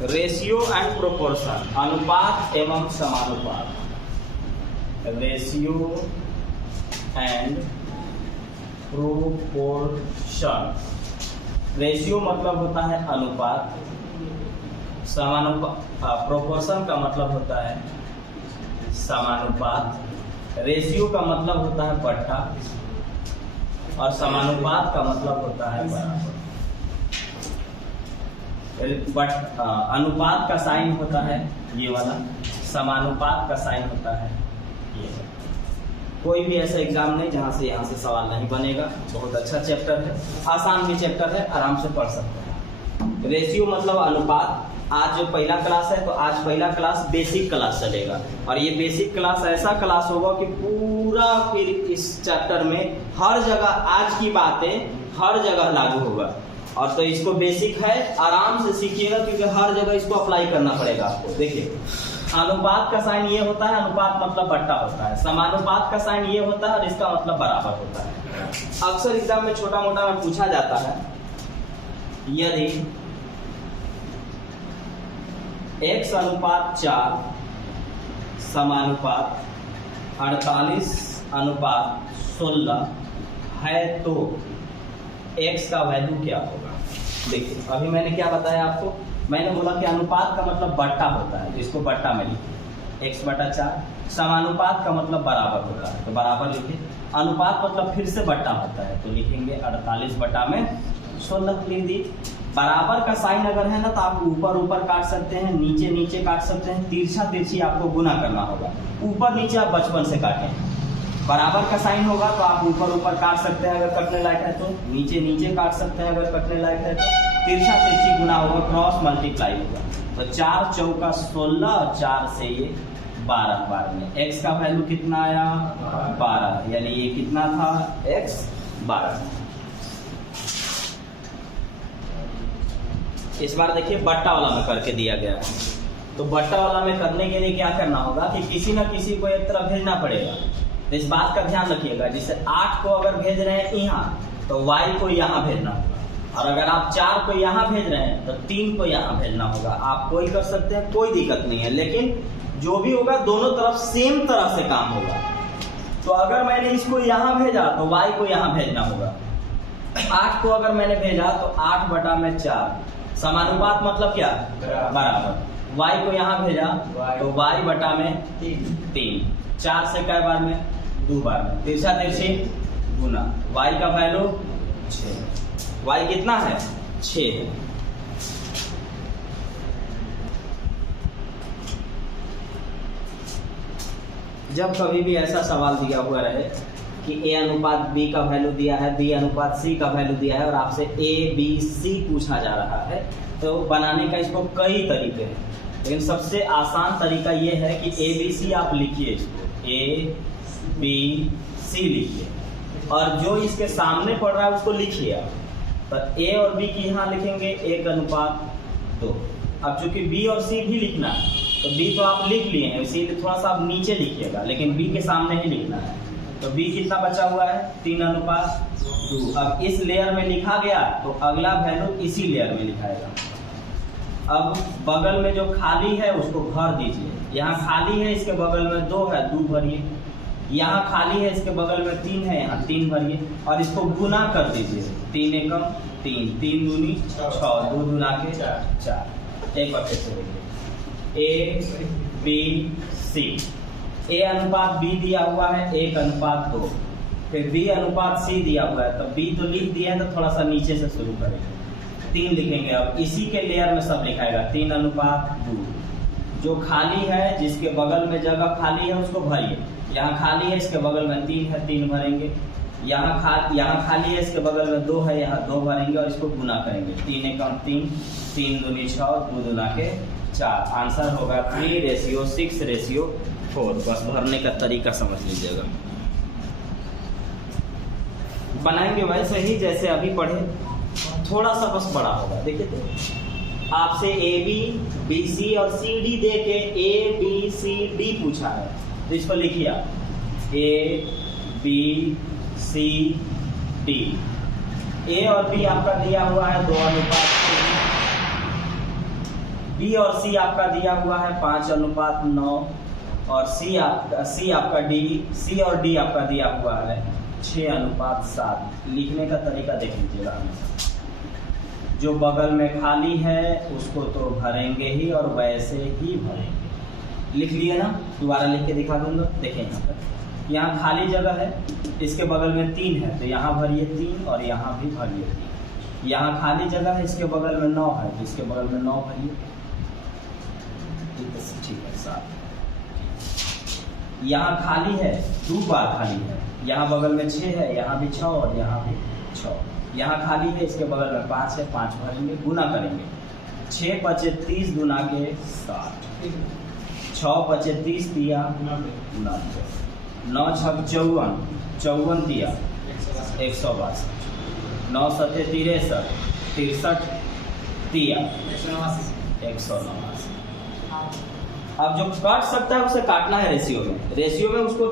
Ratio and proportion, अनुपात एवं समानुपात। Ratio and proportion. रेशियो मतलब होता है अनुपात, समानुपात प्रोपोर्शन का मतलब होता है समानुपात, रेशियो का मतलब होता है बट्टा और समानुपात का मतलब होता है बराबर। अनुपात का साइन होता है ये वाला, समानुपात का साइन होता है ये। कोई भी ऐसा एग्जाम नहीं जहां से यहाँ से सवाल नहीं बनेगा। बहुत अच्छा चैप्टर है, आसान भी चैप्टर है, आराम से पढ़ सकते हैं। रेशियो मतलब अनुपात। आज जो पहला क्लास है तो आज पहला क्लास बेसिक क्लास चलेगा और ये बेसिक क्लास ऐसा क्लास होगा कि पूरा फिर इस चैप्टर में हर जगह आज की बातें हर जगह लागू होगा। और तो इसको बेसिक है, आराम से सीखिएगा क्योंकि हर जगह इसको अप्लाई करना पड़ेगा आपको। देखिए अनुपात का साइन ये होता है, अनुपात मतलब बट्टा होता है। समानुपात का साइन ये होता है और इसका मतलब बराबर होता है। अक्सर एग्जाम में छोटा मोटा पूछा जाता है, यदि x अनुपात 4 समानुपात 48 अनुपात 16 है तो x का वैल्यू क्या होगा। देखिए अभी मैंने क्या बताया आपको, मैंने बोला कि अनुपात का मतलब बट्टा होता है, तो इसको बट्टा में लिखिए x/4। समानुपात का मतलब बराबर होता है तो बराबर लिखिए। अनुपात मतलब फिर से बट्टा होता है तो लिखेंगे 48/16 लिख दी। बराबर का साइन अगर है ना तो आप ऊपर ऊपर काट सकते हैं, नीचे नीचे काट सकते हैं, तिरछा तिरछी आपको गुना करना होगा। ऊपर नीचे आप बचपन से काटें। बराबर का साइन होगा तो आप ऊपर ऊपर काट सकते हैं अगर कटने लायक है तो, नीचे नीचे काट सकते हैं अगर कटने लायक है तो, तिरछा तिरछी गुना होगा, क्रॉस मल्टीप्लाई होगा। तो 4 चौका 16 और 4 से ये 12 बार में x का वैल्यू कितना आया 12, यानी ये कितना था x 12। इस बार देखिए बट्टा वाला में करके दिया गया है, तो बट्टा वाला में करने के लिए क्या करना होगा कि किसी ना किसी को एक तरफ भेजना पड़ेगा। तो इस बात का ध्यान रखिएगा, जैसे 8 को अगर भेज रहे हैं यहाँ तो y को यहाँ भेजना होगा, और अगर आप 4 को यहाँ भेज रहे हैं तो 3 को यहाँ भेजना होगा। आप कोई कर सकते हैं, कोई दिक्कत नहीं है, लेकिन जो भी होगा दोनों तरफ सेम तरह से काम होगा। तो अगर मैंने इसको यहाँ भेजा तो y को यहाँ भेजना होगा। 8 को अगर मैंने भेजा तो 8/4, समानुपात मतलब क्या बराबर। y को यहाँ भेजा तो y/3, 4 से कै बार में 2 बार में, तिरछा तिरछी गुना, y का वैल्यू 6। y कितना है 6 है। जब कभी भी ऐसा सवाल दिया हुआ रहे कि a अनुपात b का वैल्यू दिया है, b अनुपात c का वैल्यू दिया है और आपसे a b c पूछा जा रहा है, तो बनाने का इसको कई तरीके हैं, लेकिन सबसे आसान तरीका ये है कि a b c आप लिखिए, इसको a b c लिखिए और जो इसके सामने पड़ रहा है उसको लिखिए आप। तो a और b की यहाँ लिखेंगे 1:2। अब चूंकि b और c भी लिखना है तो b तो आप लिख लिए हैं, इसीलिए थोड़ा सा आप नीचे लिखिएगा, लेकिन b के सामने ही लिखना है। तो b कितना बचा हुआ है 3:2। अब इस लेयर में लिखा गया तो अगला वैल्यू इसी लेयर में लिखाएगा। अब बगल में जो खाली है उसको भर दीजिए। यहाँ खाली है, इसके बगल में 2 है, 2 भरिए। यहाँ खाली है, इसके बगल में 3 है, यहाँ 3 भरिए और इसको गुना कर दीजिए। 3 एकम 3, 3 दूनी 6, 2 दूना के 4। एक बार फिर से देखिए, a b c, a अनुपात b दिया हुआ है 1:2, फिर b अनुपात c दिया हुआ है, तो b तो लिख दिया है तो थोड़ा सा नीचे से शुरू करेंगे, 3 लिखेंगे। अब इसी के लेयर में सब लिखाएगा 3:2। जो खाली है, जिसके बगल में जगह खाली है उसको भरिए। यहाँ खाली है, इसके बगल में 3 है, 3 भरेंगे। यहाँ खाली है, इसके बगल में 2 है, यहाँ 2 भरेंगे और इसको गुना करेंगे। 3 एकम 3, 3 दूनी 6, 2 दूना के 4। आंसर होगा 3:6:4। बस भरने का तरीका समझ लीजिएगा। बनाएंगे वैसे ही जैसे अभी पढ़े, थोड़ा सा बस बड़ा होगा। देखिए तो आपसे ए बी बी सी और सी डी दे के ए बी सी डी पूछा है, तो इसको लिखिए आप ए बी सी डी। ए और बी आपका दिया हुआ है 2:3, बी और सी आपका दिया हुआ है 5:9 और सी आपका डी, सी और डी आपका दिया हुआ है 6:7। लिखने का तरीका देख लीजिएगा, जो बगल में खाली है उसको तो भरेंगे ही और वैसे ही भरेंगे। लिख लिए ना, दोबारा लिख के दिखा दूंगा। देखें यहाँ पर, यहाँ खाली जगह है, इसके बगल में 3 है तो यहाँ भरिए 3 और यहाँ भी भरिए 3। यहाँ खाली जगह है, इसके बगल में 9 है तो इसके बगल में 9 भरिए। ठीक है, 7। यहाँ खाली है, 2 बार खाली है, यहाँ बगल में 6 है, यहाँ भी 6 और यहाँ भी 6। यहाँ खाली है, इसके बगल में 5 है, 5 भरेंगे, गुना करेंगे। 6 पचे 30 गुना के 60, 6 पचे 30 दिया 90, 9 छक 54, 54 दिया 162, 9 सते 63, 63 दिया 189। अब जो कट सकता है उसे काटना है रेशियो में। रेशियो में उसको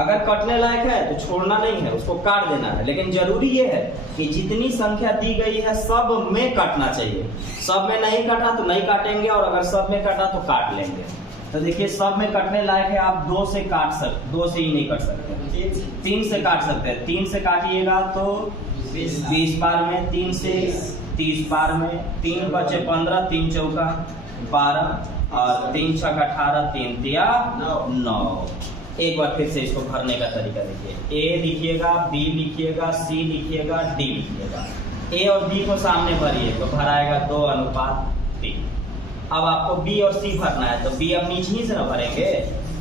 अगर कटने लायक है तो छोड़ना नहीं है, उसको काट देना है। लेकिन जरूरी ये है कि जितनी संख्या दी गई है सब में काटना चाहिए। सब में नहीं काटा तो नहीं काटेंगे और अगर सब में काटा तो काट लेंगे। तो देखिए, सब में कटने लायक है, आप 2 से काट सकते, 2 से ही नहीं कट सकते, 3 से काट सकते हैं। 3 से काटिएगा तो 20 बार में, 3 से 30 बार में, 3 बचे 15, 3 चौका 12 और 3 छक 18, 3 दिया 9। एक बार फिर से इसको भरने का तरीका देखिए। ए लिखिएगा, बी लिखिएगा, सी लिखिएगा, डी लिखिएगा। ए और बी को सामने भरिए तो भराएगा 2:3। अब आपको बी और सी भरना है तो बी अब नीचे ही से ना भरेंगे,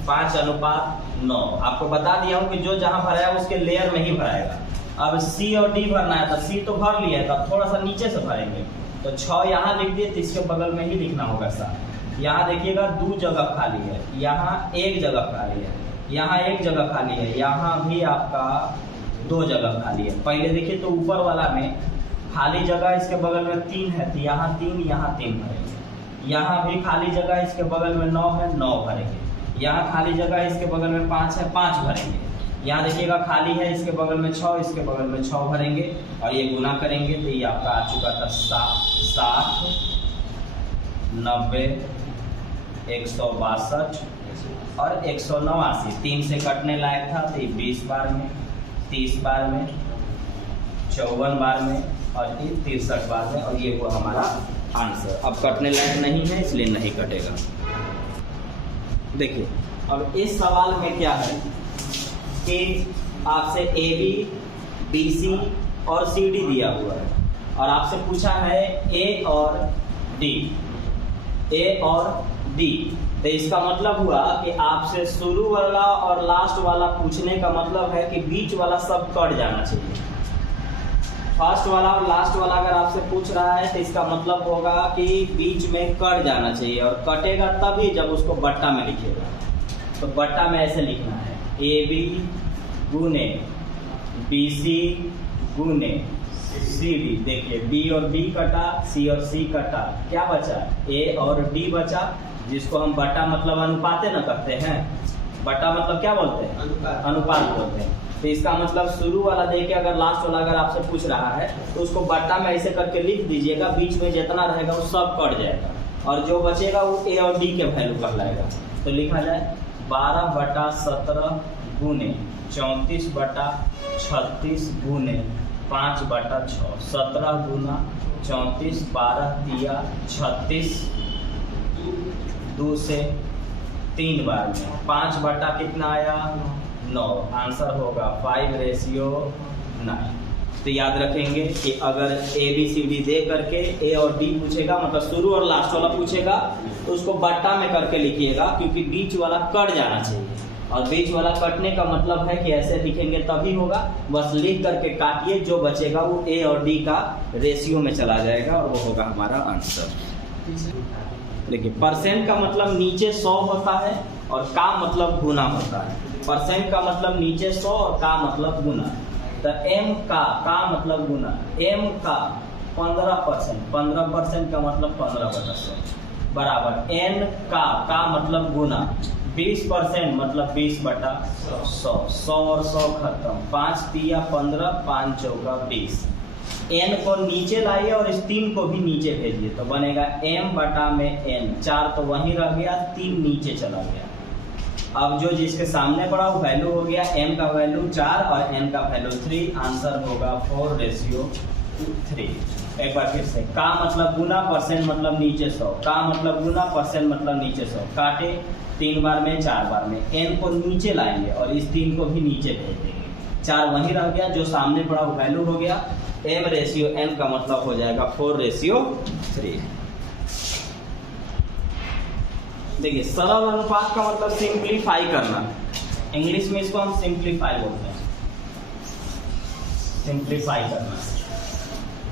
5:9। आपको बता दिया हूँ कि जो जहां भराया उसके लेयर में ही भराएगा। अब सी और डी भरना है तो सी तो भर लिया है, तो थोड़ा सा नीचे से भरेंगे। तो 6 यहाँ लिख दिए तो इसके बगल में ही लिखना होगा साथ। यहाँ देखिएगा 2 जगह खाली है, यहाँ 1 जगह खाली है, यहाँ 1 जगह खाली है, यहाँ भी आपका 2 जगह खाली है। पहले देखिए तो ऊपर वाला में खाली जगह इसके बगल में 3 है तो यहाँ 3, यहाँ 3 भरेंगे। यहाँ भी खाली जगह इसके बगल में 9 है, 9 भरेंगे। यहाँ खाली जगह इसके बगल में 5 है, 5 भरेंगे। यहाँ देखिएगा खाली है, इसके बगल में 6, इसके बगल में 6 भरेंगे और ये गुना करेंगे तो ये आपका आ चुका था 60, 90, 162 और 189। 3 से कटने लायक था तो 20 बार में, 30 बार में, 54 बार में और 63 बार में, और ये वो हमारा आंसर। अब कटने लायक नहीं है इसलिए नहीं कटेगा। देखिए, अब इस सवाल में क्या है कि आपसे ए बी, बी सी और सी डी दिया हुआ है और आपसे पूछा है ए और डी, ए और डी। तो इसका मतलब हुआ कि आपसे शुरू वाला और लास्ट वाला पूछने का मतलब है कि बीच वाला सब कट जाना चाहिए। फर्स्ट वाला और लास्ट वाला अगर आपसे पूछ रहा है तो इसका मतलब होगा कि बीच में कट जाना चाहिए, और कटेगा तभी जब उसको बट्टा में लिखिएगा। तो बट्टा में ऐसे लिखना है, ए बी गुने बी सी गुने सी डी। देखिए, बी और बी कटा, सी और सी कटा, क्या बचा? ए और डी बचा, जिसको हम बट्टा मतलब अनुपाते न करते हैं। बट्टा मतलब क्या बोलते हैं? अनुपात बोलते हैं। तो इसका मतलब शुरू वाला देके अगर लास्ट वाला अगर आपसे पूछ रहा है तो उसको बट्टा में ऐसे करके लिख दीजिएगा, बीच में जितना रहेगा वो सब कट जाएगा और जो बचेगा वो ए और डी के वैल्यू कहलाएगा। तो लिखा जाए 12/17 गुने 34/36 गुने 5/6, 17 गुना 34, 12 दिया 36, 2 से 3 बार में 5 बटा कितना आया? 9। आंसर होगा 5:9। तो याद रखेंगे कि अगर ए बी सी डी दे करके ए और डी पूछेगा, मतलब शुरू और लास्ट वाला पूछेगा, तो उसको बट्टा में करके लिखिएगा, क्योंकि बीच वाला कट जाना चाहिए। और बीच वाला कटने का मतलब है कि ऐसे लिखेंगे तभी होगा। बस लिख करके काटिए, जो बचेगा वो ए और डी का रेशियो में चला जाएगा और वो होगा हमारा आंसर। देखिए, परसेंट का मतलब नीचे 100 होता है और का मतलब गुना होता है। परसेंट का मतलब नीचे 100 और का मतलब गुना। तो एम का मतलब गुना, एम का 15%, 15% का मतलब 15/100 बराबर एन का मतलब गुना 20% मतलब 20/100। 100 और 100 खत्म, 5 तिया 15, 5 चौका 20। n को नीचे लाइए और इस 3 को भी नीचे भेजिए, तो बनेगा m बटा में n। 4 तो वहीं रह गया, 3 नीचे चला गया। अब जो जिसके सामने पड़ा वो वैल्यू हो गया, m का वैल्यू 4 और n का वैल्यू 3। आंसर होगा 4:3। एक बार फिर से, का मतलब गुना, परसेंट मतलब नीचे 100, का मतलब गुना, परसेंट मतलब नीचे 100। काटे 3 बार में, 4 बार में, n को नीचे लाएंगे और इस 3 को भी नीचे भेज देंगे। 4 वहीं रह गया, जो सामने पड़ा वो वैल्यू हो गया। m/n का मतलब हो जाएगा 4:3। देखिए, सरल अनुपात का मतलब सिंप्लीफाई करना। इंग्लिश में इसको हम सिंप्लीफाई बोलते हैं, सिंप्लीफाई करना।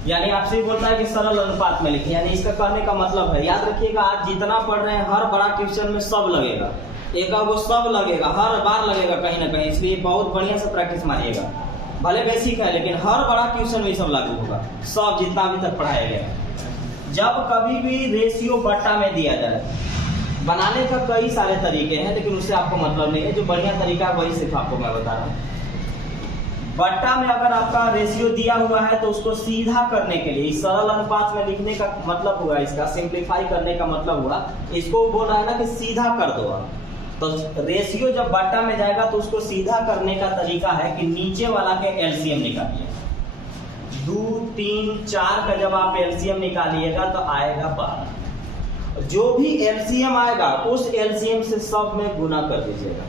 यानी आपसे ही बोलता है कि सरल अनुपात में लिखिए, यानी इसका कहने का मतलब है, याद रखिएगा आज जितना पढ़ रहे हैं हर बड़ा क्वेश्चन में सब लगेगा, एक वो सब लगेगा, हर बार लगेगा कहीं ना कहीं, इसलिए बहुत बढ़िया से प्रैक्टिस मारिएगा। भले बेसिक है लेकिन हर बड़ा क्वेश्चन में सब लागू होगा, सब जितना अभी तक पढ़ाया गया। जब कभी भी रेशियो बट्टा में दिया जाए, बनाने का कई सारे तरीके हैं लेकिन उससे आपको मतलब नहीं है, जो बढ़िया तरीका है वही सिर्फ आपको मैं बता रहा हूँ। बट्टा में अगर आपका रेशियो दिया हुआ है तो उसको सीधा करने के लिए, इस सरल अनुपात में लिखने का मतलब हुआ, इसका सिंप्लीफाई करने का मतलब हुआ, इसको बोल रहा है ना कि सीधा कर दो आप। तो रेशियो जब बट्टा में जाएगा तो उसको सीधा करने का तरीका है कि नीचे वाला के एलसीएम निकालिए। 2, 3, 4 का जब आप एलसीएम निकालिएगा तो आएगा 12। जो भी एलसीएम आएगा उस एलसीएम से सब में गुना कर दीजिएगा।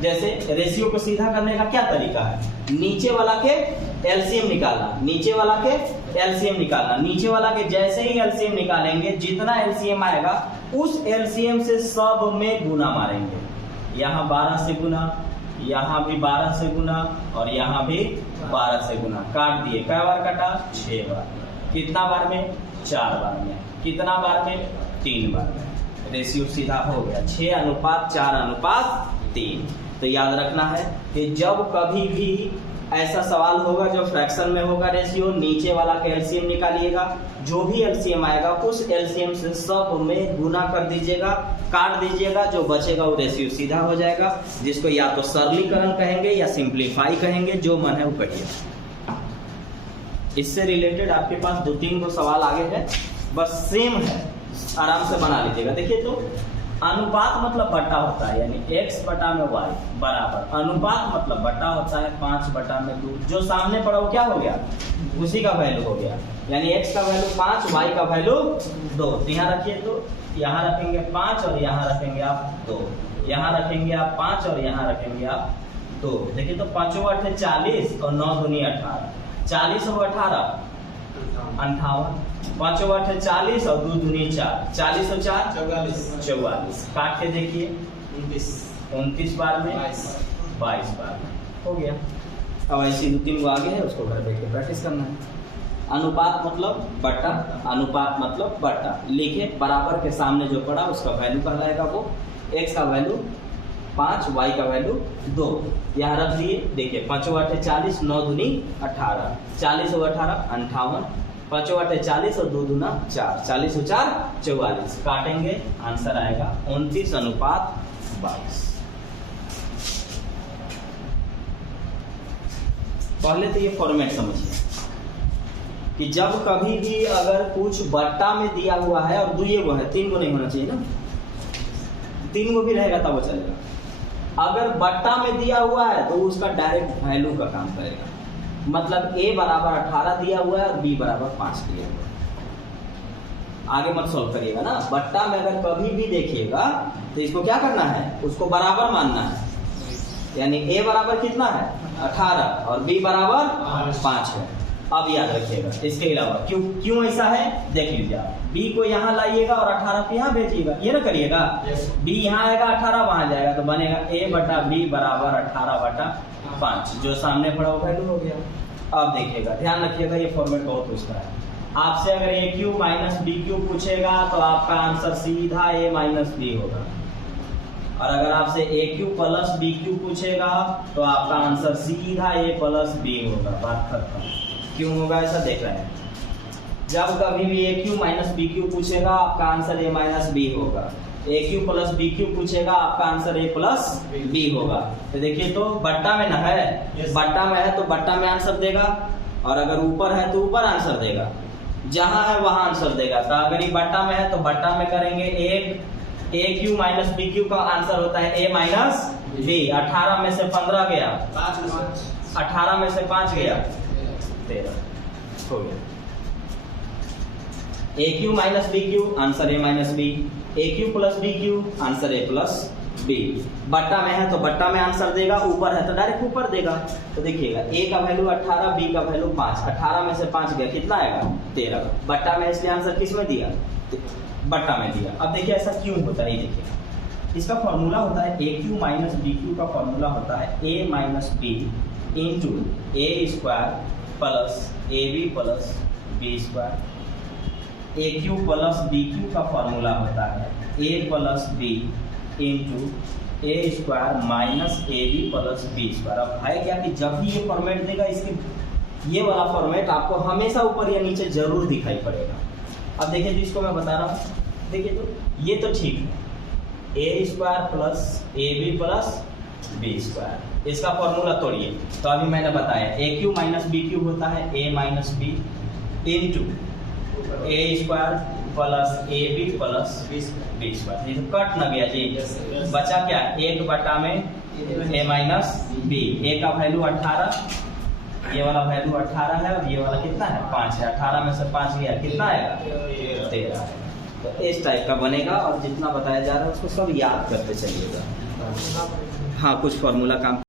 जैसे रेशियो को सीधा करने का क्या तरीका है, नीचे वाला के एलसीएम निकालना, नीचे वाला के एलसीएम निकालना, नीचे वाला के जैसे ही एलसीएम निकालेंगे, जितना एलसीएम आएगा उस एलसीएम से सब में गुना मारेंगे। यहाँ 12 से गुना, यहाँ भी 12 से गुना और यहाँ भी 12 से गुना। काट दिए, कै बार काटा, 6 बार। कितना बार में, 4 बार में। कितना बार में, 3 बार में। रेशियो सीधा हो गया 6:4:3। तो याद रखना है कि जब कभी भी ऐसा सवाल होगा जो फ्रैक्शन में होगा रेशियो, नीचे वाला का एलसीएम निकालिएगा, जो भी एलसीएम आएगा उस एलसीएम से सब में गुना कर दीजिएगा, काट दीजिएगा, जो बचेगा वो रेशियो सीधा हो जाएगा, जिसको या तो सरलीकरण कहेंगे या सिंप्लीफाई कहेंगे, जो मन है वो करिए। इससे रिलेटेड आपके पास 2-3 को सवाल आगे है, बस सेम है, आराम से बना लीजिएगा। देखिए, तो अनुपात मतलब बट्टा होता है, यानी x बटा में y बराबर, अनुपात मतलब बट्टा होता है 5/2। जो सामने पड़ा वो क्या हो गया, उसी का वैल्यू हो गया, यानी x का वैल्यू 5, y का वैल्यू 2। यहाँ रखिए, तो यहाँ रखेंगे 5 और यहाँ रखेंगे आप 2, यहाँ रखेंगे आप 5 और यहाँ रखेंगे आप 2। देखिए, तो 5 × 8 = 40 और 9 × 2 = 18। 40 और 18 58, 5 × 8 = 40 और 2 × 2 = 4, 40 और 4 44। काट के देखिए, 29 बार में, 22 बार में हो गया। अब ऐसी 2-3 को आगे है, उसको घर बैठ के प्रैक्टिस करना है। अनुपात मतलब बट्टा, अनुपात मतलब बट्टा। लिखे, बराबर के सामने जो पड़ा उसका वैल्यू कहलाएगा वो, x का वैल्यू 5, y का वैल्यू 2। यहाँ रख दिए, देखिए 5 × 8 = 40, 9 × 2 = 18, 40 और 18 58, 5 × 8 = 40 और 2 × 2 = 4, 40 और 4 44। काटेंगे, आंसर आएगा 29:22। पहले तो ये फॉर्मेट समझिए कि जब कभी भी अगर कुछ बट्टा में दिया हुआ है और दुइये को है, 3 को नहीं होना चाहिए ना, 3 को भी रहेगा तब वो चलेगा। अगर बट्टा में दिया हुआ है तो उसका डायरेक्ट वैल्यू का काम करेगा, मतलब a बराबर 18 दिया हुआ है और b बराबर 5 दिया हुआ है। आगे मत सॉल्व करिएगा ना, बट्टा में अगर कभी भी देखिएगा तो इसको क्या करना है, उसको बराबर मानना है, यानी a बराबर कितना है 18 और b बराबर 5 है। अब याद रखिएगा, इसके अलावा क्यों ऐसा है देख लीजिए आप, b को यहाँ लाइएगा और 18 को यहाँ भेजिएगा, ये ना करिएगा, b यहाँ आएगा 18 वहां जाएगा, तो बनेगा a बटा b बराबर 18/5, जो सामने पड़ा वो वैल्यू हो गया। अब देखिएगा, ध्यान रखिएगा, ये फॉर्मेट बहुत पूछता है आपसे। अगर a³ माइनस b³ पूछेगा तो आपका आंसर सीधा a माइनस b होगा, और अगर आपसे a³ प्लस b³ पूछेगा तो आपका आंसर सीधा a प्लस b होगा। बात खत्म। क्यों होगा ऐसा देख रहे हैं, जब कभी भी a³ माइनस b³ पूछेगा आपका आंसर a माइनस b होगा, a³ प्लस b³ पूछेगा आपका आंसर a प्लस b होगा। तो देखिए, तो बट्टा में ना है, बट्टा में है तो बट्टा में आंसर देगा, और अगर ऊपर है तो ऊपर आंसर देगा, जहां है वहां आंसर देगा। तो अगर ये बट्टा में है तो बट्टा में करेंगे ए क्यू माइनस बी क्यू का आंसर होता है ए माइनस बी। 18 में से 15 गया, 18 में से 5 गया 13 हो गया। A cube minus B cube answer A minus B, A cube plus B cube answer A plus B. बट्टा में है तो बट्टा में आंसर देगा, ऊपर है तो डायरेक्ट ऊपर देगा। तो देखिएगा ए का वैल्यू 18, बी का वैल्यू 5, 18 में से 5 गया कितना आएगा 13। बट्टा में इसलिए आंसर किस में दिया, बट्टा में दिया। अब देखिए ऐसा क्यों होता है, देखिए इसका फॉर्मूला होता है A cube minus B cube का फॉर्मूला होता है A minus B into A square plus A B plus B square. A cube plus B cube का फॉर्मूला होता है A plus B into A square minus A B plus B square. अब है क्या कि जब भी ये फॉर्मेट देगा, इसके ये वाला फॉर्मेट आपको हमेशा ऊपर या नीचे जरूर दिखाई पड़ेगा। अब देखिए जिसको मैं बता रहा हूँ, देखिए तो ये तो ठीक है, A square plus A B plus B square, इसका फॉर्मूला तोड़िए। तो अभी मैंने बताया A cube minus B cube होता है A minus B into A square plus A B plus B square. ये तो कट न गया जी, बचा क्या, एक बटा में ए माइनस बी। ए का वैल्यू 18, ये वाला वैल्यू 18 है और ये वाला कितना है 5 है। 18 में से 5 गया कितना आएगा 13। तो इस टाइप का बनेगा और जितना बताया जा रहा है उसको सब याद करते चलिएगा। हाँ कुछ फॉर्मूला काम